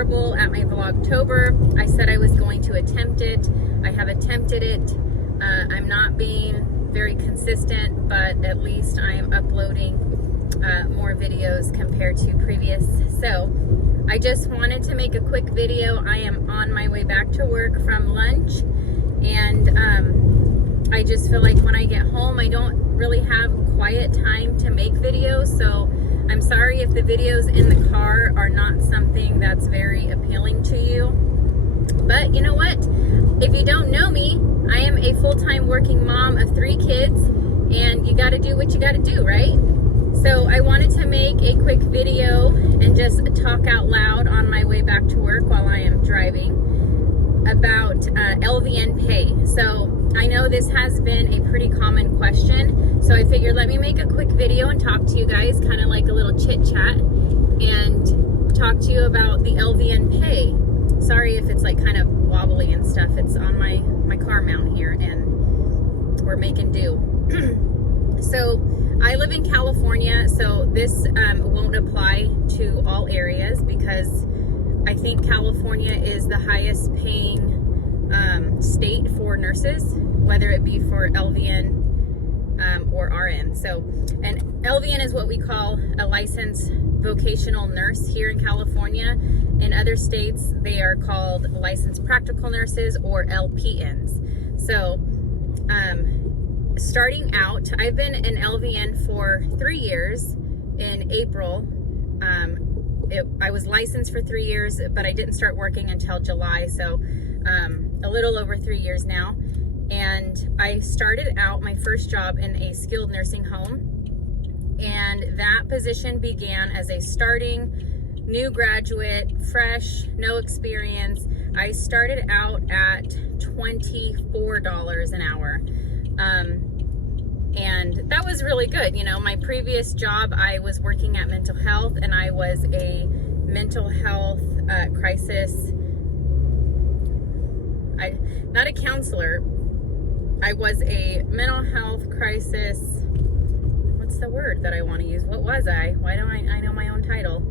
horrible at my Vlogtober. I said I was going to attempt it. I have attempted it. I'm not being very consistent, but at least I am uploading more videos compared to previous. So I just wanted to make a quick video. I am on my way back to work from lunch, and I just feel like when I get home, I don't really have quiet time to make videos. So I'm sorry if the videos in the car are not something that's very appealing to you. But you know what? If you don't know me, I am a full-time working mom of 3 kids, and you gotta do what you gotta do, right? So I wanted to make a quick video and just talk out loud on my way back to work while I am driving about LVN pay. So I know this has been a pretty common question, so I figured let me make a quick video and talk to you guys, kind of like a little chit chat, and talk to you about the LVN pay. Sorry if it's like kind of wobbly and stuff. It's on my car mount here, and we're making do. So I live in California, so this won't apply to all areas because I think California is the highest paying state for nurses, whether it be for LVN or RN. So, and LVN is what we call a licensed vocational nurse here in California. In other states, they are called licensed practical nurses or LPNs. So, starting out, I've been an LVN for 3 years. In April, I was licensed for 3 years, but I didn't start working until July, so a little over 3 years now. And I started out my first job in a skilled nursing home, and that position began as a starting new graduate, fresh, no experience. I started out at $24 an hour. And that was really good. You know, my previous job, I was working at mental health, and I was a mental health crisis, not a counselor. I was a mental health crisis, what's the word that I want to use? What was I? Why don't I know my own title?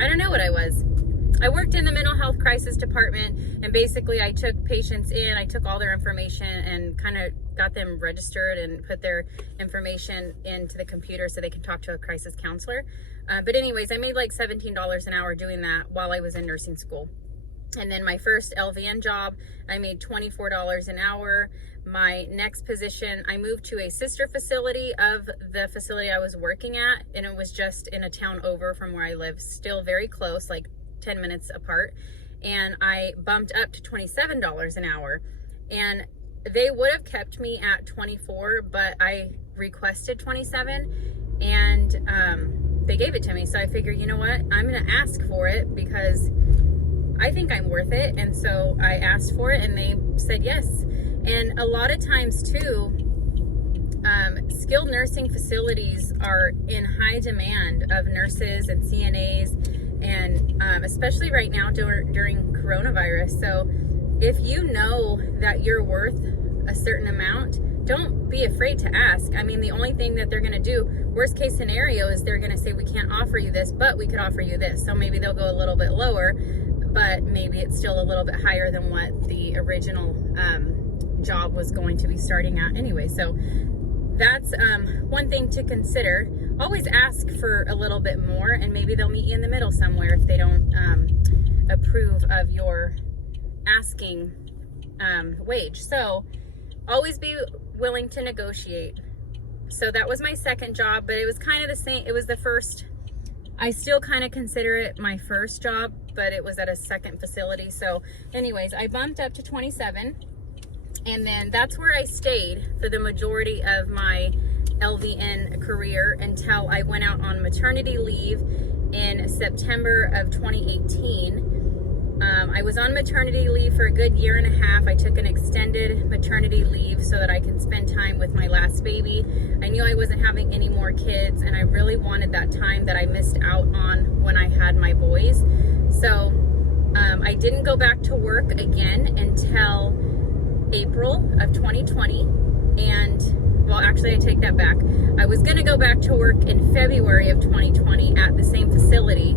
I don't know what I was. I worked in the mental health crisis department, and basically I took patients in, I took all their information and kind of got them registered and put their information into the computer so they can talk to a crisis counselor. But anyways, I made like $17 an hour doing that while I was in nursing school. And then my first LVN job, I made $24 an hour. My next position, I moved to a sister facility of the facility I was working at, and it was just in a town over from where I live, still very close, like 10 minutes apart. And I bumped up to $27 an hour, and they would have kept me at 24, but I requested 27, and they gave it to me. So I figured, you know what, I'm gonna ask for it because I think I'm worth it. And so I asked for it, and they said yes. And a lot of times too, skilled nursing facilities are in high demand of nurses and CNAs, and especially right now during coronavirus. So if you know that you're worth a certain amount, don't be afraid to ask. I mean, the only thing that they're gonna do, worst case scenario, is they're gonna say, we can't offer you this, but we could offer you this. So maybe they'll go a little bit lower, but maybe it's still a little bit higher than what the original job was going to be starting at anyway. So that's one thing to consider. Always ask for a little bit more, and maybe they'll meet you in the middle somewhere if they don't approve of your asking wage. So always be willing to negotiate. So that was my second job, but it was kind of the same. It was the first. I still kind of consider it my first job, but it was at a second facility. So anyways, I bumped up to 27, and then that's where I stayed for the majority of my LVN career until I went out on maternity leave in September of 2018. I was on maternity leave for a good year and a half. I took an extended maternity leave so that I can spend time with my last baby. I knew I wasn't having any more kids, and I really wanted that time that I missed out on when I had my boys. So I didn't go back to work again until April of 2020, and well, actually I take that back. I was gonna go back to work in February of 2020 at the same facility.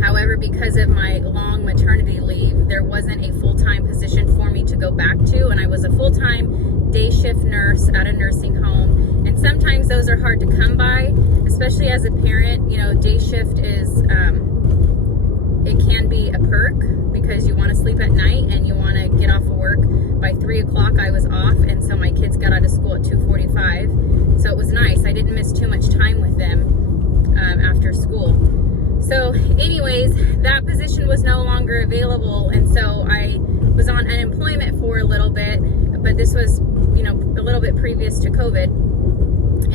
However, because of my long maternity leave, there wasn't a full-time position for me to go back to, and I was a full-time day shift nurse at a nursing home, and sometimes those are hard to come by, especially as a parent. You know, day shift is, it can be a perk because you want to sleep at night and you want to get off of work. By 3 o'clock I was off, and so my kids got out of school at 2:45, so it was nice. I didn't miss too much time with them after school. So anyways, that position was no longer available, and so I was on unemployment for a little bit, but this was, you know, a little bit previous to COVID.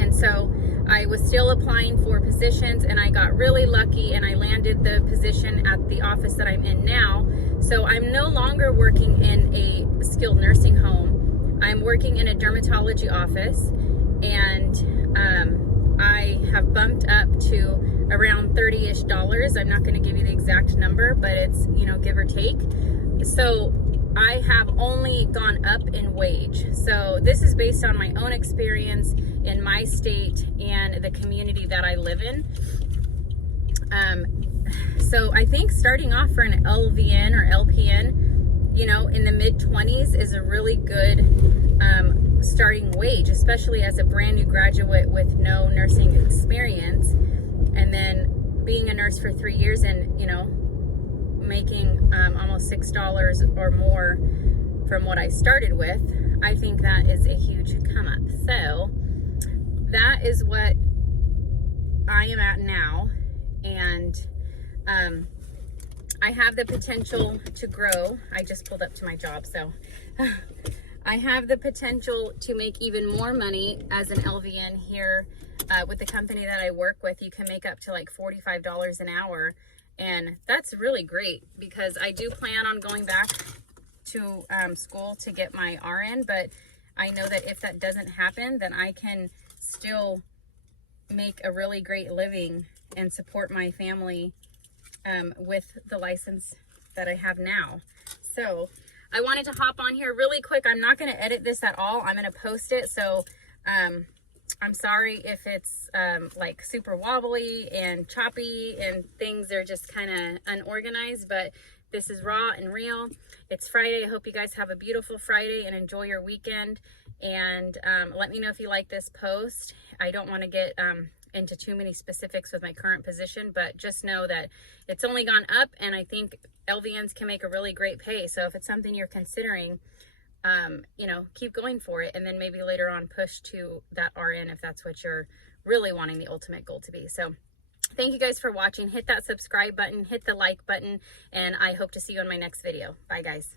And so I was still applying for positions, and I got really lucky and I landed the position at the office that I'm in now. So I'm no longer working in a skilled nursing home. I'm working in a dermatology office, and I have bumped up to around $30-ish. I'm not going to give you the exact number, but it's, you know, give or take. So I have only gone up in wage. So this is based on my own experience in my state and the community that I live in. So I think starting off for an LVN or LPN, you know, in the mid-20s is a really good starting wage, especially as a brand new graduate with no nursing experience. And then being a nurse for 3 years and, you know, making almost $6 or more from what I started with, I think that is a huge come up. So that is what I am at now, and I have the potential to grow. I just pulled up to my job, so I have the potential to make even more money as an LVN here. With the company that I work with, you can make up to like $45 an hour, and that's really great because I do plan on going back to school to get my RN, but I know that if that doesn't happen, then I can still make a really great living and support my family with the license that I have now. So I wanted to hop on here really quick. I'm not going to edit this at all. I'm going to post it, so I'm sorry if it's like super wobbly and choppy and things are just kind of unorganized, but this is raw and real. It's Friday. I hope you guys have a beautiful Friday and enjoy your weekend. And let me know if you like this post. I don't want to get into too many specifics with my current position, but just know that it's only gone up, and I think LVNs can make a really great pay. So if it's something you're considering, you know, keep going for it, and then maybe later on push to that RN if that's what you're really wanting the ultimate goal to be. So thank you guys for watching. Hit that subscribe button, hit the like button, and I hope to see you in my next video. Bye guys.